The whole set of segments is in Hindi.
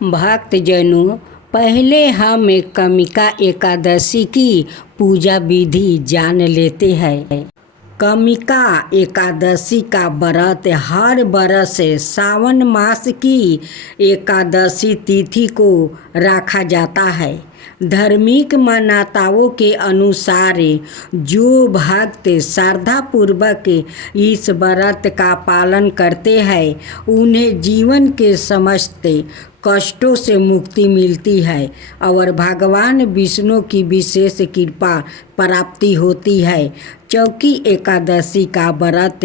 भक्तजनों, पहले हम कमिका एकादशी की पूजा विधि जान लेते हैं। कमिका एकादशी का व्रत हर बरस सावन मास की एकादशी तिथि को रखा जाता है। धार्मिक मान्यताओं के अनुसार जो भक्त श्रद्धापूर्वक इस व्रत का पालन करते हैं उन्हें जीवन के समस्त कष्टों से मुक्ति मिलती है और भगवान विष्णु की विशेष कृपा प्राप्ति होती है। चौकी एकादशी का व्रत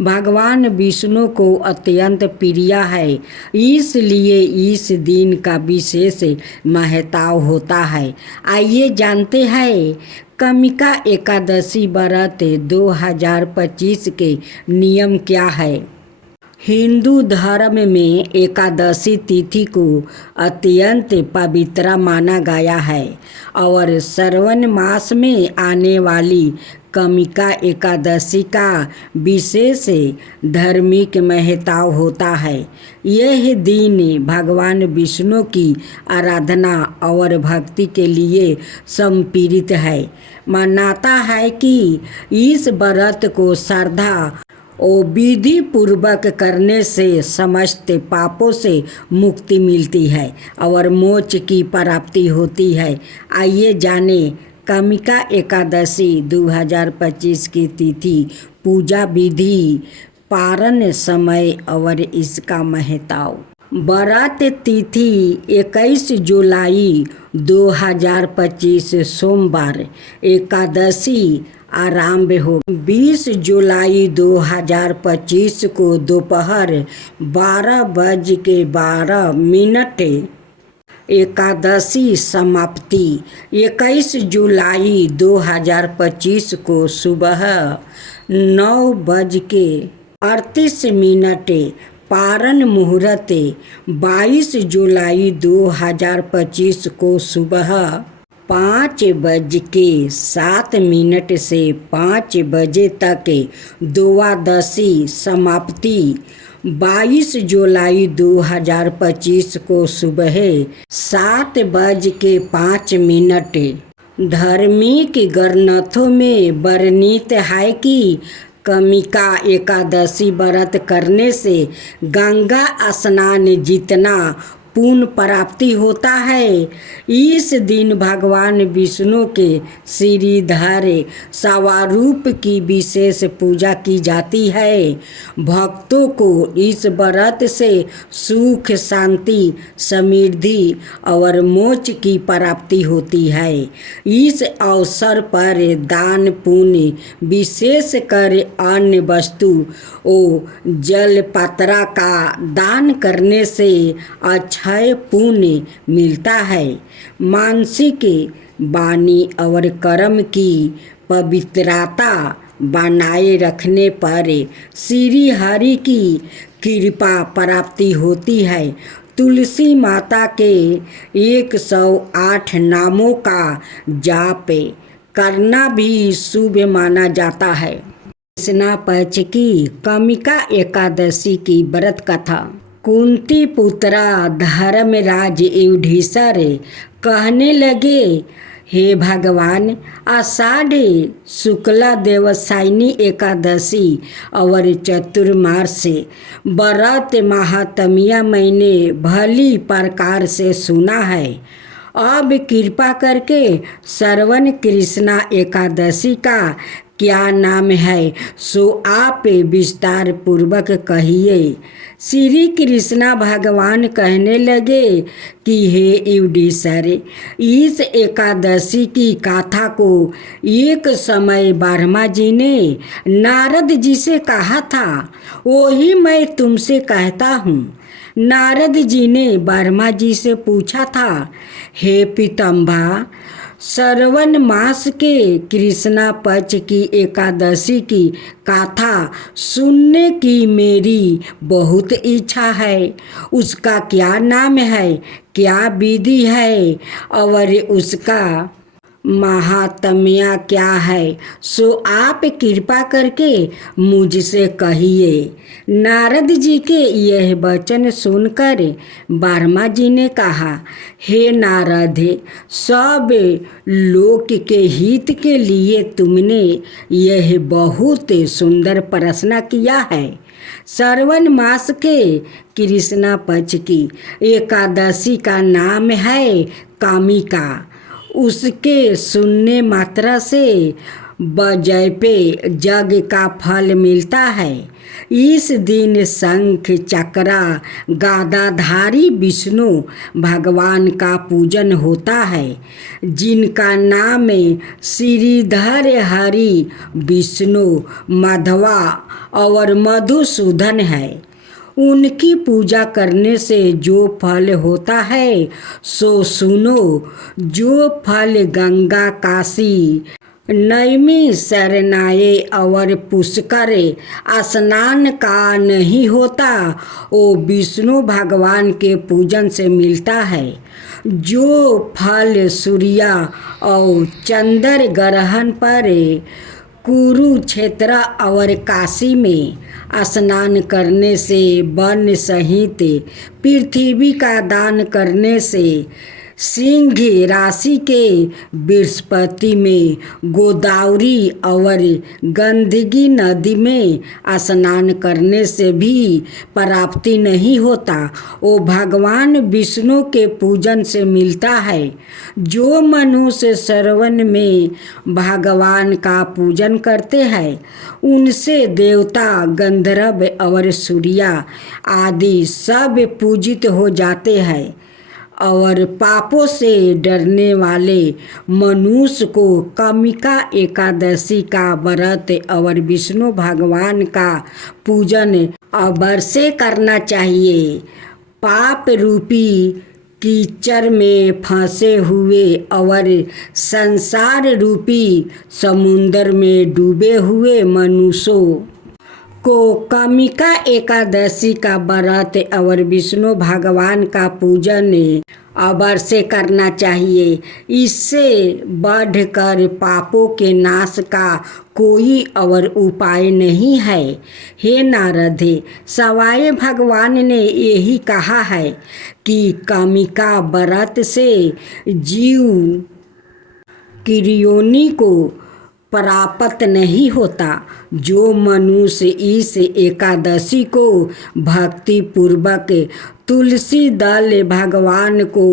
भगवान विष्णु को अत्यंत प्रिय है, इसलिए इस दिन का विशेष महत्व होता है। आइए जानते हैं कमिका एकादशी व्रत 2025 के नियम क्या है। हिंदू धर्म में एकादशी तिथि को अत्यंत पवित्र माना गया है और श्रावण मास में आने वाली कमिका एकादशी का विशेष धार्मिक महत्व होता है। यह दिन भगवान विष्णु की आराधना और भक्ति के लिए समर्पित है। मान्यता है कि इस व्रत को श्रद्धा और विधि पूर्वक करने से समस्त पापों से मुक्ति मिलती है और मोक्ष की प्राप्ति होती है। आइए जाने कमिका एकादशी 2025 की तिथि, पूजा विधि, पारण समय और इसका महत्व। व्रत तिथि 21 जुलाई 2025 सोमवार एकादशी आरंभ हो। 20 जुलाई 2025 को दोपहर 12:12 एकादशी समाप्ति। 21 जुलाई 2025 को सुबह 9:38 पारण मुहूर्त। 22 जुलाई 2025 को सुबह 5:07 से 5 बजे तक द्वादशी समाप्ति। 22 जुलाई 2025 को सुबह 7:05। धार्मिक ग्रंथों में वर्णित है कि कमिका एकादशी व्रत करने से गंगा स्नान जितना पुण्य प्राप्ति होता है। इस दिन भगवान विष्णु के श्रीधर स्वरूप की विशेष पूजा की जाती है। भक्तों को इस व्रत से सुख, शांति, समृद्धि और मोक्ष की प्राप्ति होती है। इस अवसर पर दान पुण्य, विशेष कर अन्य वस्तु और जलपत्र का दान करने से अच्छा पुण्य मिलता है। मानसिक, वाणी और कर्म की पवित्रता बनाए रखने पर श्री हरि की कृपा प्राप्ति होती है। तुलसी माता के 108 नामों का जाप करना भी शुभ माना जाता है। कृष्ण पक्ष की कमिका एकादशी की व्रत कथा। कुंती पुत्र धर्मराज युधिष्ठिर कहने लगे, हे भगवान, आषाढ़ शुक्ला देवसायनी एकादशी और चतुर्मास व्रत महात्म्य मैंने भली प्रकार से सुना है। अब कृपा करके श्रवण कृष्णा एकादशी का क्या नाम है सो आप विस्तार पूर्वक कहिए। श्री कृष्णा भगवान कहने लगे कि हे युधिष्ठिर, इस एकादशी की कथा को एक समय ब्रह्मा जी ने नारद जी से कहा था, वही मैं तुमसे कहता हूँ। नारद जी ने ब्रह्मा जी से पूछा था, हे पितामह, श्रवण मास के कृष्णा पक्ष की एकादशी की कथा सुनने की मेरी बहुत इच्छा है। उसका क्या नाम है, क्या विधि है और उसका महात्म्य क्या है सो आप कृपा करके मुझसे कहिए। नारद जी के यह वचन सुनकर ब्रह्मा जी ने कहा, हे नारद, सब लोक के हित के लिए तुमने यह बहुत सुंदर प्रश्न किया है। श्रावण मास के कृष्णा पक्ष की एकादशी का नाम है कामिका। उसके सुनने मात्रा से बजय पे जग का फल मिलता है। इस दिन शंख चक्रा गदाधारी विष्णु भगवान का पूजन होता है, जिनका नाम श्रीधर हरि विष्णु माधवा और मधुसूदन है। उनकी पूजा करने से जो फल होता है सो सुनो। जो फल गंगा काशी नैमी शरणाए और पुष्कर स्नान का नहीं होता, वो विष्णु भगवान के पूजन से मिलता है। जो फल सूर्य और चंद्र ग्रहण पर कुरुक्षेत्र और काशी में स्नान करने से, वन सहित पृथ्वी का दान करने से, सिंह राशि के बृहस्पति में, गोदावरी और गंदगी नदी में स्नान करने से भी प्राप्ति नहीं होता, वो भगवान विष्णु के पूजन से मिलता है। जो मनुष्य श्रवण में भगवान का पूजन करते हैं, उनसे देवता, गंधर्व और सूर्य आदि सब पूजित हो जाते हैं। और पापों से डरने वाले मनुष्य को कामिका एकादशी का व्रत और विष्णु भगवान का पूजन अवश्य करना चाहिए। पाप रूपी कीचड़ में फंसे हुए और संसार रूपी समुद्र में डूबे हुए मनुष्यों को कामिका एकादशी का व्रत और विष्णु भगवान का पूजन अवश्य करना चाहिए। इससे बढ़कर पापों के नाश का कोई और उपाय नहीं है। हे नारद, सवाए भगवान ने यही कहा है कि कामिका व्रत से जीव किरियोनी को प्राप्त नहीं होता। जो मनुष्य इस एकादशी को भक्ति पूर्वक तुलसी दल भगवान को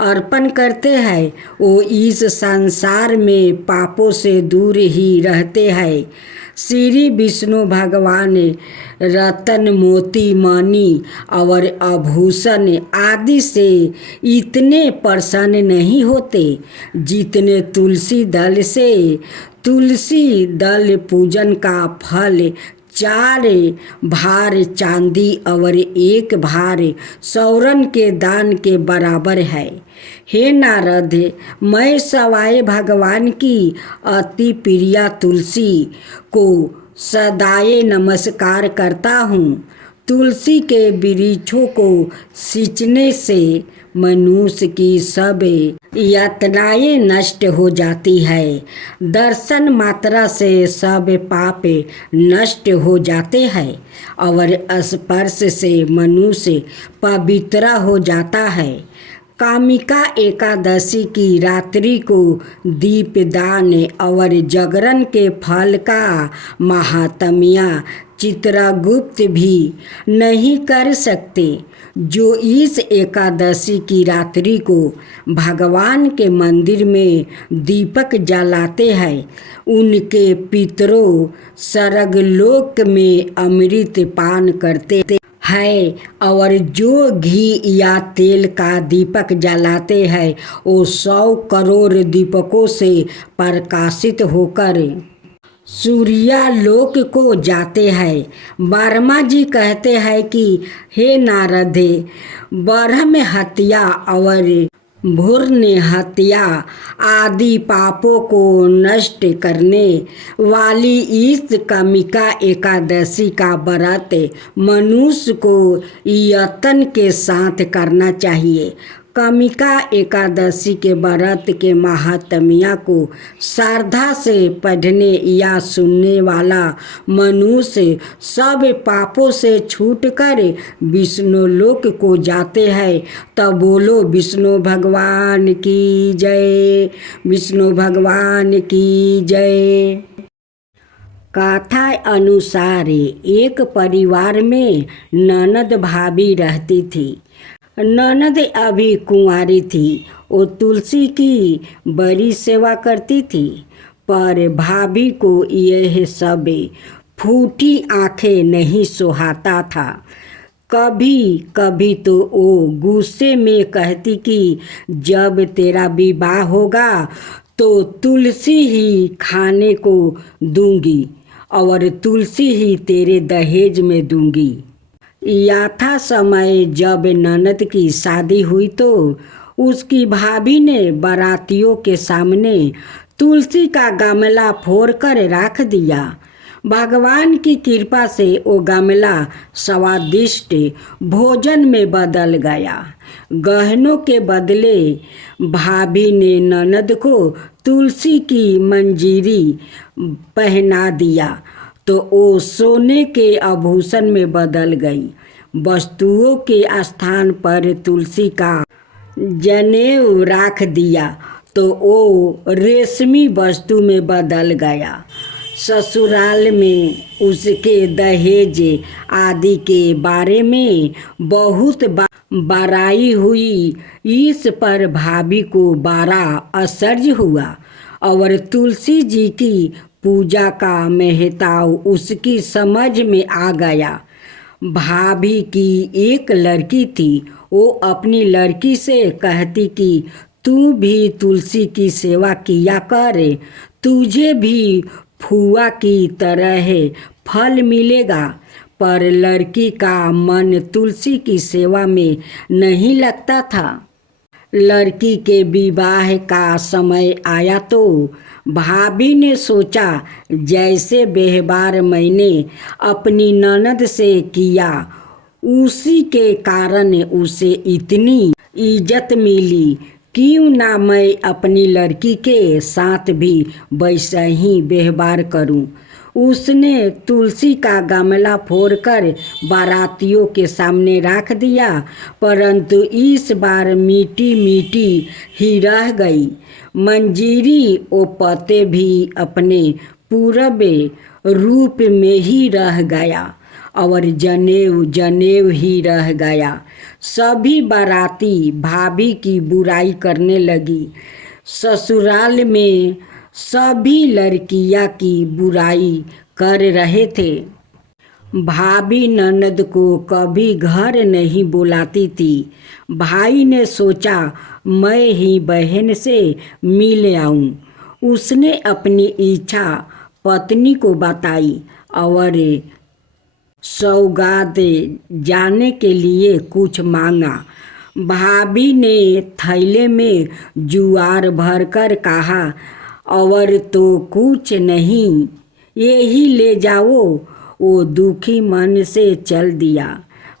अर्पण करते हैं, वो इस संसार में पापों से दूर ही रहते हैं। श्री विष्णु भगवान रतन, मोती, मणि और आभूषण आदि से इतने प्रसन्न नहीं होते जितने तुलसी दल से। तुलसी दल पूजन का फल 4 भार चांदी और 1 भार स्वर्ण के दान के बराबर है। हे नारद, मैं सवाए भगवान की अति प्रिया तुलसी को सदाए नमस्कार करता हूँ। तुलसी के वृक्षों को सींचने से मनुष्य की सब यातनाएं नष्ट हो जाती है। दर्शन मात्रा से सब पाप नष्ट हो जाते हैं और स्पर्श से मनुष्य पवित्र हो जाता है। कामिका एकादशी की रात्रि को दीपदान और जागरण के फल का महात्म्य चित्रगुप्त भी नहीं कर सकते। जो इस एकादशी की रात्रि को भगवान के मंदिर में दीपक जलाते हैं, उनके पितरों स्वर्गलोक में अमृत पान करते है। और जो घी या तेल का दीपक जलाते हैं, वो 100 करोड़ दीपकों से प्रकाशित होकर सूर्यालोक को जाते हैं। ब्रह्मा जी कहते हैं कि हे नारद, ब्रह्म हत्या और भ्रूण हत्या आदि पापों को नष्ट करने वाली इस कामिका एकादशी का व्रत मनुष्य को यत्न के साथ करना चाहिए। कमिका एकादशी के व्रत के महात्म्य को श्रद्धा से पढ़ने या सुनने वाला मनुष्य सब पापों से छूटकर विष्णु लोक को जाते हैं। तब बोलो विष्णु भगवान की जय, विष्णु भगवान की जय। कथा अनुसार एक परिवार में ननद भाभी रहती थी। ननद अभी कुंवारी थी। वो तुलसी की बड़ी सेवा करती थी, पर भाभी को यह सब फूटी आंखें नहीं सुहाता था। कभी कभी तो वो गुस्से में कहती कि जब तेरा विवाह होगा तो तुलसी ही खाने को दूंगी और तुलसी ही तेरे दहेज में दूंगी। यथा समय जब ननद की शादी हुई तो उसकी भाभी ने बारातियों के सामने तुलसी का गमला फोड़कर रख दिया। भगवान की कृपा से वो गमला स्वादिष्ट भोजन में बदल गया। गहनों के बदले भाभी ने ननद को तुलसी की मंजीरी पहना दिया तो वो सोने के आभूषण में बदल गई। वस्तुओं के स्थान पर तुलसी का जनेऊ रख दिया तो वो रेशमी वस्तु में बदल गया। ससुराल में उसके दहेज आदि के बारे में बहुत बड़ाई हुई। इस पर भाभी को बड़ा आश्चर्य हुआ और तुलसी जी की पूजा का महत्व उसकी समझ में आ गया। भाभी की एक लड़की थी। वो अपनी लड़की से कहती कि तू भी तुलसी की सेवा किया कर, तुझे भी फुआ की तरह फल मिलेगा। पर लड़की का मन तुलसी की सेवा में नहीं लगता था। लड़की के विवाह का समय आया तो भाभी ने सोचा जैसे व्यवहार मैंने अपनी ननद से किया उसी के कारण उसे इतनी इज्जत मिली, क्यों ना मैं अपनी लड़की के साथ भी वैसा ही व्यवहार करूं। उसने तुलसी का गमला फोड़कर बारातियों के सामने रख दिया, परंतु इस बार मीठी मीठी ही रह गई। मंजीरी ओ पते भी अपने पूर्व रूप में ही रह गया और जनेऊ जनेऊ ही रह गया। सभी बाराती भाभी की बुराई करने लगी। ससुराल में सभी लड़कियां की बुराई कर रहे थे। भाभी ननद को कभी घर नहीं बुलाती थी। भाई ने सोचा मैं ही बहन से मिल आऊं। उसने अपनी इच्छा पत्नी को बताई और सौगात जाने के लिए कुछ मांगा। भाभी ने थैले में जुआर भरकर कहा और तो कुछ नहीं, यही ले जाओ। वो दुखी मन से चल दिया।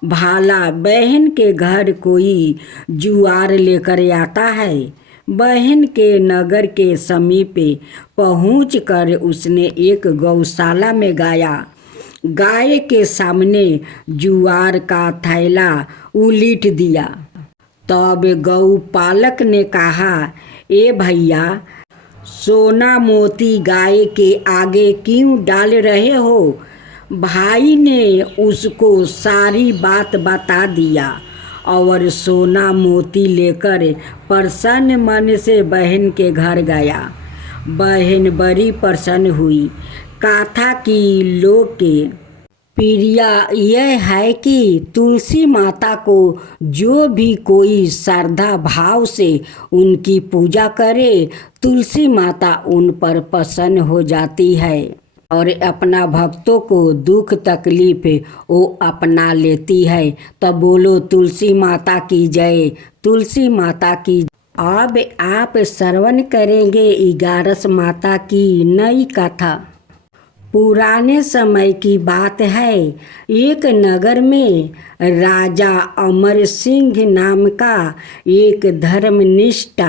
भाला बहन के घर कोई जुआर लेकर आता है। बहन के नगर के समीप पहुंचकर उसने एक गौशाला में गाया। गाय के सामने जुआर का थैला उलीट दिया। तब गौपालक ने कहा, ए भैया, सोना मोती गाय के आगे क्यों डाल रहे हो। भाई ने उसको सारी बात बता दिया और सोना मोती लेकर प्रसन्न मन से बहन के घर गया। बहन बड़ी प्रसन्न हुई। कथा की लोक प्रिया यह है कि तुलसी माता को जो भी कोई श्रद्धा भाव से उनकी पूजा करे, तुलसी माता उन पर प्रसन्न हो जाती है और अपना भक्तों को दुख तकलीफ वो अपना लेती है। तब बोलो तुलसी माता की जय, तुलसी माता की। अब आप श्रवण करेंगे 11 माता की नई कथा। पुराने समय की बात है। एक नगर में राजा अमर सिंह नाम का एक धर्मनिष्ठ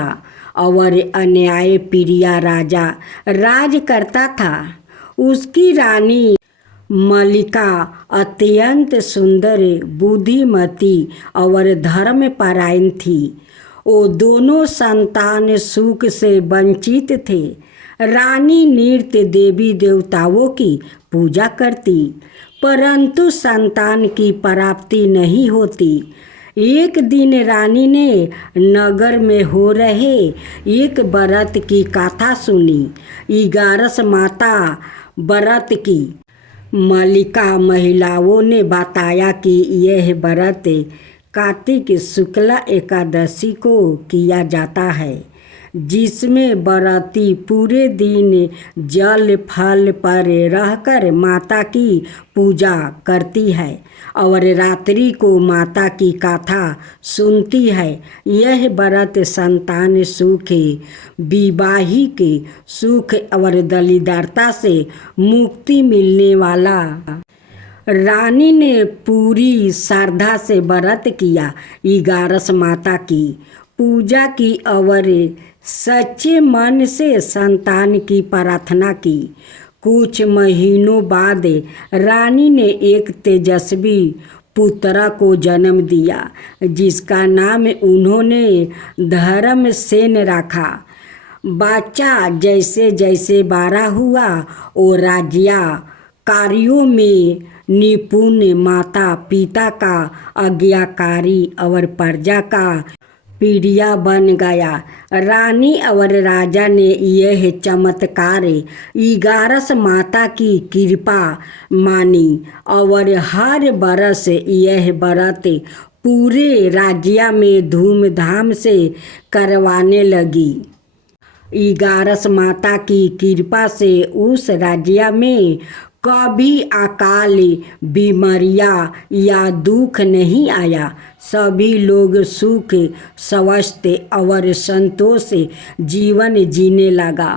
और अन्याय प्रिय राजा राज करता था। उसकी रानी मलिका अत्यंत सुंदर, बुद्धिमती और धर्मपरायण थी। वो दोनों संतान सुख से वंचित थे। रानी नृत्य देवी देवताओं की पूजा करती, परंतु संतान की प्राप्ति नहीं होती। एक दिन रानी ने नगर में हो रहे एक व्रत की कथा सुनी। 11 माता व्रत की मलिका महिलाओं ने बताया कि यह व्रत कार्तिक शुक्ला एकादशी को किया जाता है, जिसमें व्रती पूरे दिन जल फल पर रहकर माता की पूजा करती है और रात्रि को माता की कथा सुनती है। यह व्रत संतान सुख, विवाहिक सुख और दरिद्रता से मुक्ति मिलने वाला। रानी ने पूरी श्रद्धा से व्रत किया, 11 माता की पूजा की और सच्चे मन से संतान की प्रार्थना की। कुछ महीनों बाद रानी ने एक तेजस्वी पुत्र को जन्म दिया, जिसका नाम उन्होंने धर्मसेन रखा। बच्चा जैसे जैसे बड़ा हुआ, वो राज्य कार्यों में निपुण, माता पिता का आज्ञाकारी और प्रजा का प्रिय बन गया। रानी और राजा ने यह चमत्कार 11 माता की कृपा मानी और हर बरस यह व्रत पूरे राज्य में धूमधाम से करवाने लगी। 11 माता की कृपा से उस राज्य में कभी अकाल, बीमारियाँ या दुख नहीं आया। सभी लोग सुख, स्वास्थ्य और संतोष जीवन जीने लगा।